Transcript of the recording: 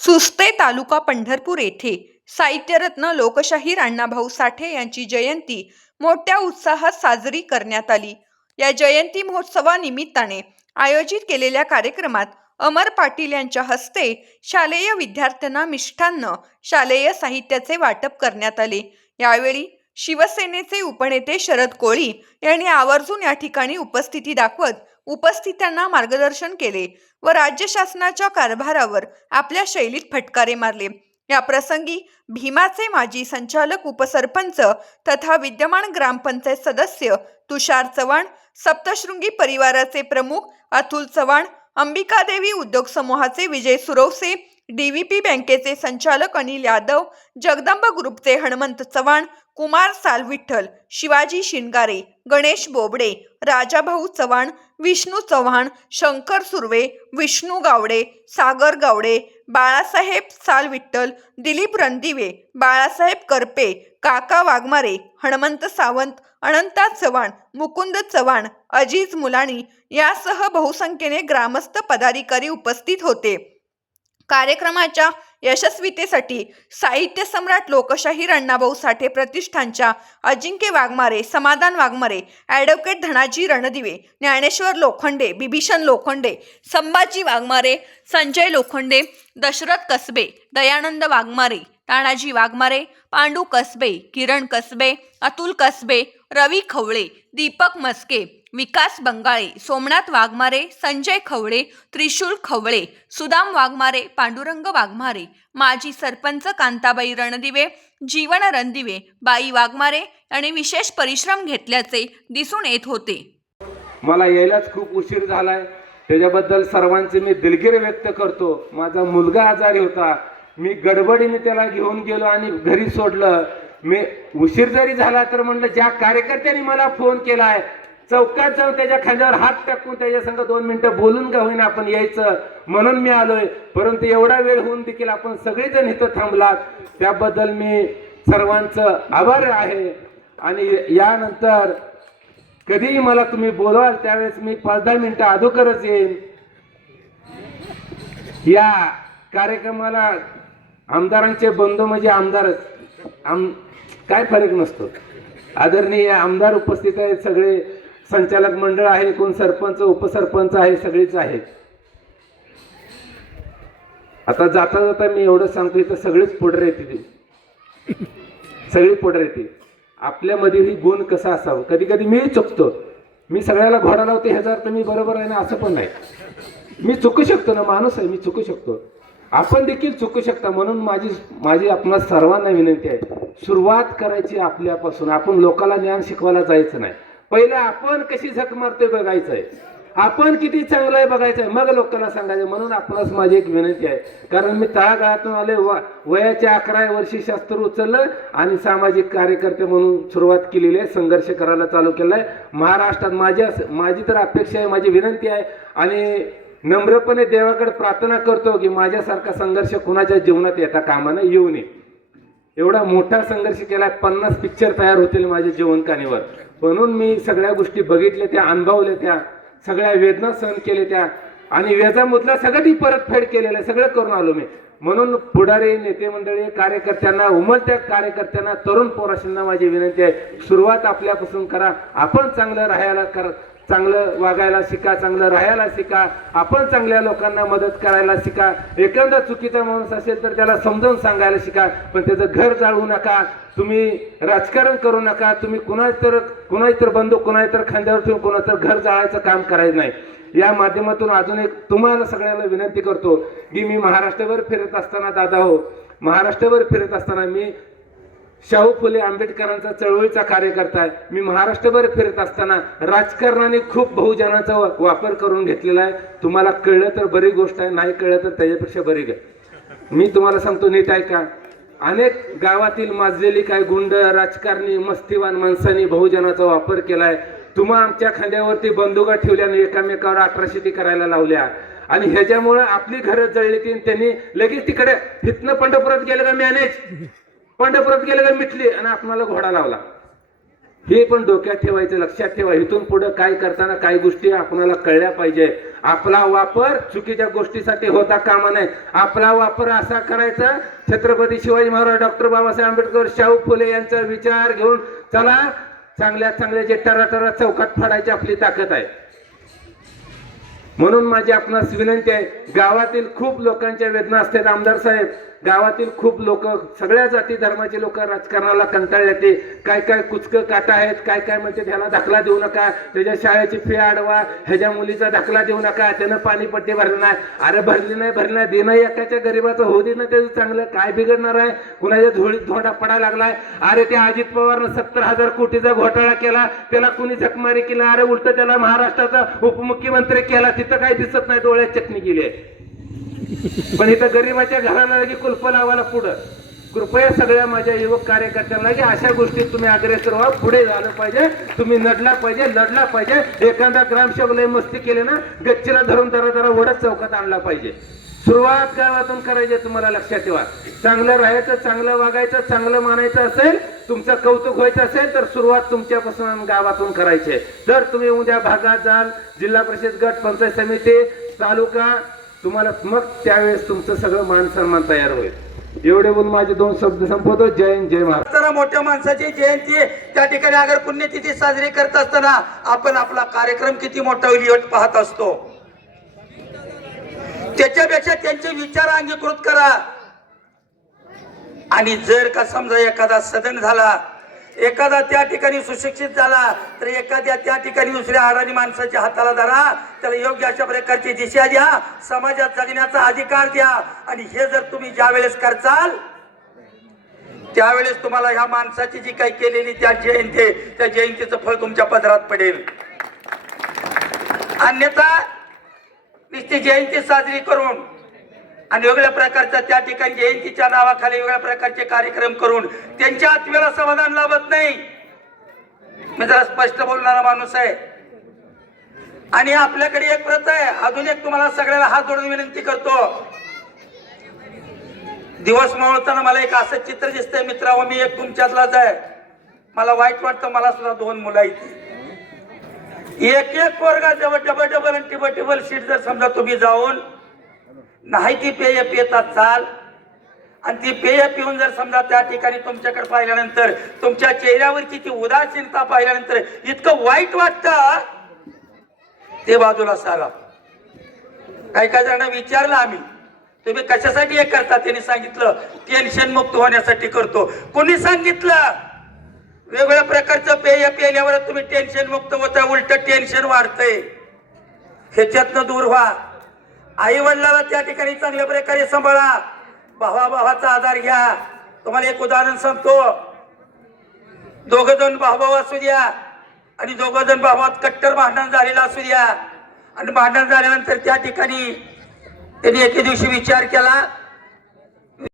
सुस्ते तालुका पंढरपूर येथे साहित्यरत्न लोकशाहीर अण्णाभाऊ साठे यांची जयंती मोठ्या उत्साहात साजरी करण्यात आली. या जयंती महोत्सवानिमित्ताने आयोजित केलेल्या कार्यक्रमात अमर पाटील यांच्या हस्ते शालेय विद्यार्थ्यांना मिष्ठान्न शालेय साहित्याचे वाटप करण्यात आले. यावेळी शिवसेनेचे उपनेते शरद कोळी यांनी आवर्जून या ठिकाणी उपस्थिती दाखवत उपस्थितांना मार्गदर्शन केले व राज्य शासनाच्या कारभारावर आपल्या शैलीत फटकारे मारले. या प्रसंगी भीमाचे माजी संचालक उपसरपंच तथा विद्यमान ग्रामपंचायत सदस्य तुषार चव्हाण सप्तशृंगी परिवाराचे प्रमुख अतुल चव्हाण अंबिकादेवी उद्योग समूहाचे विजय सुरवसे डीव्हीपी बँकेचे संचालक अनिल यादव जगदंब ग्रुपचे हनुमंत चव्हाण कुमार सालविठ्ठल शिवाजी शिंगारे गणेश बोबडे राजाभाऊ चव्हाण विष्णू चव्हाण शंकर सुर्वे विष्णू गावडे सागर गावडे बाळासाहेब सालविठ्ठल दिलीप रणदिवे बाळासाहेब करपे काका वाघमारे हनुमंत सावंत अनंता चव्हाण मुकुंद चव्हाण अजीज मुलाणी यासह बहुसंख्येने ग्रामस्थ पदाधिकारी उपस्थित होते. कार्यक्रमाच्या यशस्वीतेसाठी साहित्य सम्राट लोकशाहीर अण्णाभाऊ साठे प्रतिष्ठानच्या अजिंक्य वाघमारे समाधान वाघमारे ॲडव्होकेट धनाजी रणदिवे ज्ञानेश्वर लोखंडे बिभीषण लोखंडे संभाजी वाघमारे संजय लोखंडे दशरथ कसबे दयानंद वाघमारे तानाजी वाघमारे पांडू कसबे किरण कसबे अतुल कसबे रवी खवळे दीपक मस्के विकास बंगाळे सोमनाथ वाघमारे संजय खवळे त्रिशूल खवळे सुदाम वाघमारे पांडुरंग वाघमारे माजी सरपंच कांताबाई रणदिवे जीवन रणदिवे बाई वाघमारे आणि विशेष परिश्रम घेतल्याचे दिसून येत होते. मला यायलाच खूप उशीर झालाय. त्याच्याबद्दल सर्वांचे मी दिलगिरी व्यक्त करतो. माझा मुलगा आजारी होता. मी गडबडीने त्याला घेऊन गेलो आणि घरी सोडलं. मी उशीर जरी झाला तर म्हणलं ज्या कार्यकर्त्यांनी मला फोन केला आहे चौकात जाऊन त्याच्या खांद्यावर हात टाकून त्याच्या संग दोन मिनिटं बोलून का होईना आपण यायचं म्हणून मी आलोय. परंतु एवढा वेळ होऊन देखील आपण सगळेजण इथं थांबलात. त्याबद्दल मी सर्वांचं आभार आहे. आणि यानंतर कधीही मला तुम्ही बोलवाल त्यावेळेस मी पाच दहा मिनिटं अगोदरच येईन. या कार्यक्रमाला आमदारांचे बंधू म्हणजे आमदारच. आम काय फरक नसतो. आदरणीय आमदार उपस्थित आहेत सगळे संचालक मंडळ आहे कोण सरपंच उपसरपंच आहे सगळेच आहेत. आता जाता जाता मी एवढं सांगतो इथं सगळेच पुढे येते सगळी पुढे येते आपल्यामध्ये ही गुण कसा असावं? कधी कधी मी चुकतो. मी सगळ्याला घोडा लावते ह्याचा तर मी बरोबर आहे ना असं पण नाही. मी चुकू शकतो ना माणूस आहे मी चुकू शकतो. आपण देखील चुकू शकता म्हणून माझी माझी आपणा सर्वांना विनंती आहे. सुरुवात करायची आपल्यापासून. आपण लोकांना ज्ञान शिकवायला जायचं नाही. पहिलं आपण कशी झक मारतोय बघायचं आहे आपण किती चांगलं आहे बघायचं आहे मग लोकांना सांगायचं. म्हणून आपणास माझी एक विनंती आहे. कारण मी तळागाळातून आले व वयाच्या अकरा वर्षी शास्त्र उचललं आणि सामाजिक कार्यकर्ते म्हणून सुरुवात केलेली आहे. संघर्ष करायला चालू केला आहे महाराष्ट्रात माझी माझी तर अपेक्षा आहे माझी विनंती आहे. आणि नम्रपणे देवाकडे प्रार्थना करतो की माझ्यासारखा संघर्ष कुणाच्या जीवनात येता कामानं येऊ नये. एवढा मोठा संघर्ष केला पन्नास पिक्चर तयार होतील माझ्या जीवनकानीवर म्हणून मी सगळ्या गोष्टी बघितल्या त्या अनुभवल्या त्या सगळ्या वेदना सहन केल्या त्या आणि वेजामधला सगळं परतफेड केलेलं आहे सगळं करून आलो मी. म्हणून पुढारी नेते मंडळी कार्यकर्त्यांना उमलत्या कार्यकर्त्यांना तरुण पोराशांना माझी विनंती आहे सुरुवात आपल्यापासून करा आपण चांगलं राहायला कर चांगलं वागायला शिका चांगलं राहायला शिका आपण चांगल्या लोकांना मदत करायला शिका. एखादा चुकीचा माणूस असेल तर त्याला समजावून सांगायला शिका पण त्याचं घर जाळू नका तुम्ही राजकारण करू नका तुम्ही कुणाच तर कुणाच तर बंदूक कुणाच तर खांद्यावर ठेवून कुणाचं तर घर जाळायचं काम करायचं नाही. या माध्यमातून अजून एक तुम्हाला सगळ्यांना विनंती करतो की मी महाराष्ट्रभर फिरत असताना दादा हो महाराष्ट्रभर फिरत असताना मी शाहू फुले आंबेडकरांचा चळवळीचा कार्यकर्ता आहे. मी महाराष्ट्रभर फिरत असताना राजकारणाने खूप बहुजनाचा वापर करून घेतलेला आहे. तुम्हाला कळलं तर बरी गोष्ट आहे नाही कळलं तर त्याच्यापेक्षा बरी ग. मी तुम्हाला सांगतो नीट ऐका. अनेक गावातील माजलेली काय गुंड राजकारणी मस्तीवान माणसांनी बहुजनाचा वापर केला आहे. तुम्हा आमच्या खांद्यावरती बंदुका ठेवल्याने एकामेकावर एकामेकावर अट्रॉसिटी करायला लावल्या. आणि ह्याच्यामुळं आपली घरं जळली ती त्यांनी लगेच तिकडे हितनं पंढरपुरात गेलं का मॅनेज? पंढरपुरात गेलं तर मिटली आणि आपणाला घोडा लावला. हे पण डोक्यात ठेवायचं लक्षात ठेवा. इथून पुढे काय करताना काही गोष्टी आपणाला कळल्या पाहिजे. आपला वापर चुकीच्या गोष्टीसाठी होता कामा नये. आपला वापर असा करायचा छत्रपती शिवाजी महाराज डॉक्टर बाबासाहेब आंबेडकर शाहू फुले यांचा विचार घेऊन चला चांगल्या चांगल्या जे टराटरा चौकात फाडायची आपली ताकद आहे. म्हणून माझी आपणास विनंती आहे गावातील खूप लोकांच्या वेदना असतात. आमदार साहेब गावातील खूप लोक सगळ्या जाती धर्माचे लोक राजकारणाला कंटाळले ते. काय काय कुचक काटा आहेत काय काय म्हणते त्याला दाखला देऊ नका. त्याच्या शाळेची फी अडवा ह्याच्या मुलीचा दाखला देऊ नका. त्यानं पाणीपट्टी भरली नाही अरे भरली नाही भरली नाही. देणं एकाच्या गरीबाचं होऊ दे ना त्याचं चांगलं. काय बिघडणार आहे? कुणाच्या धुळीत धोडा पडायला लागलाय? अरे त्या अजित पवारनं सत्तर हजार कोटीचा घोटाळा केला. त्याला कुणी झकमारी केला? अरे उलट त्याला महाराष्ट्राचा उपमुख्यमंत्री केला. तिथं काही दिसत नाही? डोळ्यात चटणी केली आहे. पण इथं गरीबाच्या घराला लागे कुलप लावायला पुढं. कृपया सगळ्या माझ्या युवक कार्यकर्त्यांना की अशा गोष्टीत तुम्ही अग्रेसर व्हा पुढे झालं पाहिजे तुम्ही नडला पाहिजे लढला पाहिजे. एखादा ग्रामसेवकला मस्ती केली ना गच्चीला धरून जरा जरा ओढत चौकात आणला पाहिजे. सुरुवात गावातून करायची आहे, तुम्हाला लक्षात ठेवा. चांगलं राहायचं चांगलं वागायचं चांगलं मानायचं असेल तुमचं कौतुक व्हायचं असेल तर सुरुवात तुमच्यापासून गावातून करायची आहे. जर तुम्ही उद्या भागात जाल जिल्हा परिषद गट पंचायत समिती तालुका तुम्हाला मग त्यावेळेस तुमचं सगळं मान सन्मान तयार होईल. एवढे बोलून माझे दोन शब्द संपवतो. जय जय महाराज जरा मोठ्या माणसाची जयंती त्या ठिकाणी अगर पुण्यतिथी साजरी करत असताना आपण आपला कार्यक्रम किती मोठा होईल पाहत असतो. त्याच्यापेक्षा त्यांचे विचार अंगीकृत करा. आणि जर का समजा एखादा सदन झाला एखादा त्या ठिकाणी सुशिक्षित झाला तर एखाद्या त्या ठिकाणी दुसऱ्या आराणी माणसाच्या हाताला धरा. त्याला योग्य अशा प्रकारची दिशा द्या समाजात जगण्याचा अधिकार द्या. आणि हे जर तुम्ही ज्या वेळेस करचाल त्यावेळेस तुम्हाला ह्या माणसाची जी काही केलेली त्या जयंती त्या जयंतीचं फळ तुमच्या पदरात पडेल. अन्यथा नुसती जयंती साजरी करून आणि वेगळ्या प्रकारच्या त्या ठिकाणी जयंतीच्या नावाखाली वेगळ्या प्रकारचे कार्यक्रम करून त्यांच्या आत्म्याला समाधान लाभत नाही. मी जरा स्पष्ट बोलणारा माणूस आहे. आणि आपल्याकडे एक प्रथा आहे. अजून एक तुम्हाला सगळ्याला हात जोडून विनंती करतो. दिवस मावळताना मला एक असं चित्र दिसतंय. मित्रावं मी एक तुमच्यातलाच आहे. मला वाईट वाटतं मला सुद्धा दोन मुलं आहेत. एक एक वर्गाजवळ डबल डबल डबल आणि टिबल टिबल सीट जर समजा तुम्ही जाऊन नाही ती पेय पितात चाल. आणि ती पेय पिऊन जर समजा त्या ठिकाणी तुमच्याकडे पाहिल्यानंतर तुमच्या चेहऱ्यावरची ती उदासीनता पाहिल्यानंतर इतकं वाईट वाटतं ते बाजूला सारा. काही काही जणांना विचारलं आम्ही तुम्ही कशासाठी हे करता? त्यांनी सांगितलं टेन्शन मुक्त होण्यासाठी करतो. कोणी सांगितलं? वेगवेगळ्या प्रकारचं पेय पेल्यावर तुम्ही टेन्शन मुक्त होता उलट टेन्शन वाढतंय. ह्याच्यातनं दूर व्हा. आई वडिलाला त्या ठिकाणी चांगल्या प्रकारे सांभाळा. भावा भावाचा आधार घ्या. तुम्हाला एक उदाहरण सांगतो. दोघ जण भाऊ असू द्या आणि दोघ जण भावात कट्टर भांडण झालेलं असू द्या. आणि भांडण झाल्यानंतर त्या ठिकाणी त्यांनी एके दिवशी विचार केला